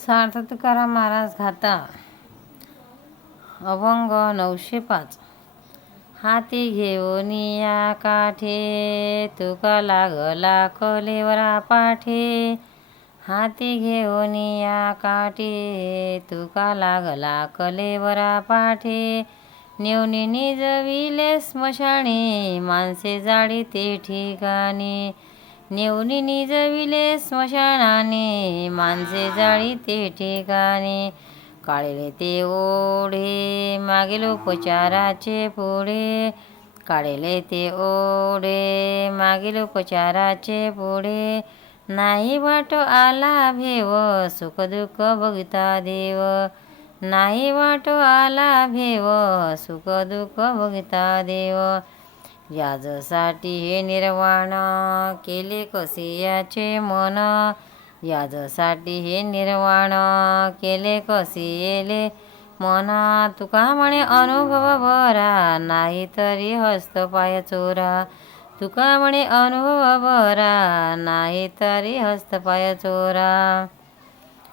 सार्थ तुकाराम महाराज घाता. अभंग नऊशे पाच. हाती घेऊन या काठे तुका लागला कलेवरा पाठे. हाती घेऊन या काठे तुका लागला कलेवरा पाठे. नेवनी निजविले स्मशाने माणसे जाडी ते ठिकाणी. नेवनी निजविले स्मशानाने माणसे जाळी ते ठिकाणी. काढले ते ओढे मागील उपचाराचे पुढे. काढले ते ओढे मागील उपचाराचे पुढे. नाही वाट आला भेव सुख दुःख देव. नाही वाटो आला भेव सुख दुःख देव. याजसाठी हे निर्वाण केले कसे याचे मन? याजसाठी हे निर्वाण केले कसे येले मना? तुका म्हणे अनुभव बरा नाही तरी हस्त पाय चोरा. तुका म्हणे अनुभव बरा नाही तरी हस्त पाय चोरा.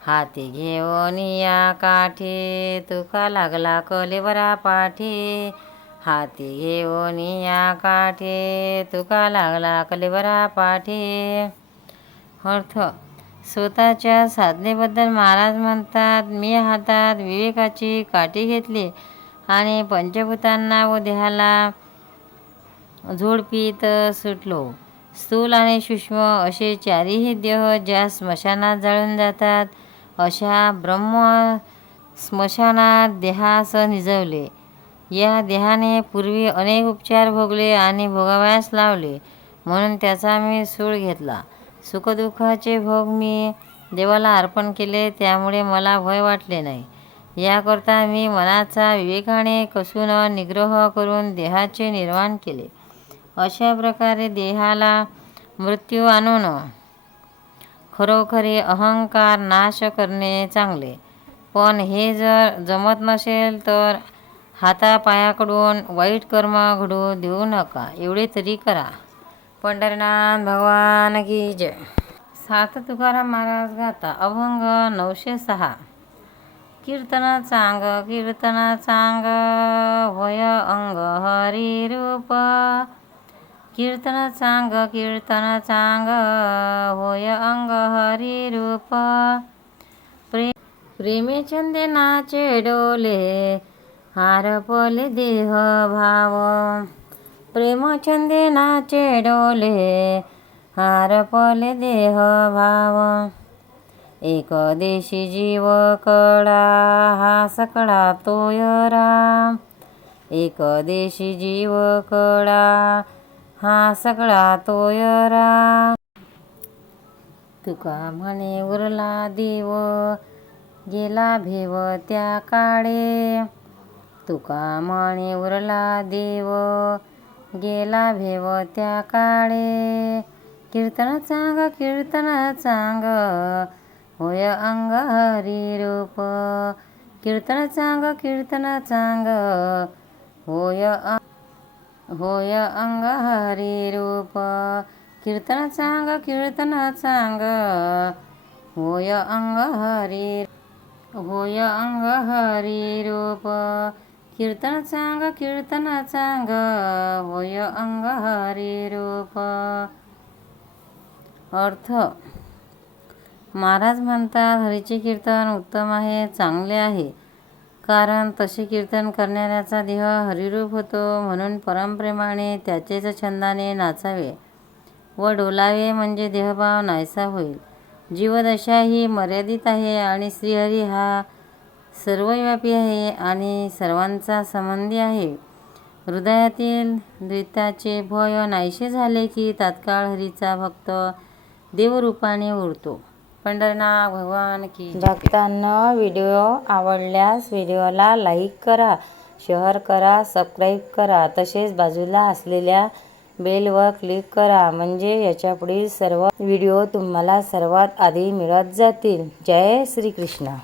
हाती घेऊन या काठी तुका लागला कलेवरा पाठी. हाती घेऊन या काठी तुका लागला कलेवरा पाठी. अर्थ स्वतःच्या साधनेबद्दल महाराज म्हणतात मी हातात विवेकाची काठी घेतली आणि पंचभूतांना व देहाला झोडपीत सुटलो. स्थूल आणि सूक्ष्म असे चारही देह ज्या स्मशानात जाळून जातात अशा ब्रह्म स्मशानात देहास निजवले. या देहाने पूर्वी अनेक उपचार भोगले आणि भोगावयास लावले. म्हणून त्याचा मी सूळ घेतला. सुखदुःखाचे भोग मी देवाला अर्पण केले त्यामुळे मला भय वाटले नाही. याकरता मी मनाचा विवेकाने कसून निग्रह करून देहाचे निर्माण केले. अशा प्रकारे देहाला मृत्यू आणून खरोखरी अहंकार नाश करणे चांगले. पण हे जर जमत नसेल तर हातापायाकडून वाईट कर्म घडू देऊ नका एवढे तरी करा. पंढरीनाथ भगवान की जय. सात तुकाराम महाराज गाता अभंग नऊशे सहा. कीर्तन चांग कीर्तन चांग होय अंग हरी रूप. कीर्तन चांग कीर्तन चांग होय अंग हरी रूप. प्रे प्रेमे चंदनाचे डोले हारपले देह भाव प्रेमचंदनाचे डोले हारपले देह भाव. एक देशी जीव कडा हा सकळा तोय राम. एक देशी जीव कडा हा सगळा तोय राम. तुका म्हणे उरला देव गेला भेव त्या काळे. तुका म्हणे उरला देव गेला भेव त्या काळे. कीर्तन चांग कीर्तन चांग होय अंग हरी रूप. कीर्तन चांग कीर्तन चांग होय होय अंग हरी रूप. कीर्तन चांग कीर्तन चांग होय अंग हरी होय अंग हरी रूप. कीर्तन सांग कीर्तन चांग होय अंग हरी रूप. अर्थ. महाराज म्हणतात हरीचे कीर्तन उत्तम आहे चांगले आहे. कारण तसे कीर्तन करणाऱ्याचा देह हरिरूप होतो म्हणून परमप्रेमाने त्याचेच छंदाने नाचावे व डोलावे म्हणजे देहभाव नाहीसा होईल. जीवदशा ही मर्यादित आहे आणि श्रीहरी हा सर्वव्यापी आहे आणि सर्वांचा संबंधी आहे. हृदयातील द्वैताचे भय नाहीसे झाले की तात्काळ हरीचा भक्त देवरूपाने उरतो पंढरनाथ भगवान की भक्तांना व्हिडिओ आवडल्यास व्हिडिओला लाईक करा शेअर करा सबस्क्राईब करा. तसेच बाजूला असलेल्या बेलवर क्लिक करा म्हणजे याच्यापुढील सर्व व्हिडिओ तुम्हाला सर्वात आधी मिळत जातील. जय श्रीकृष्ण.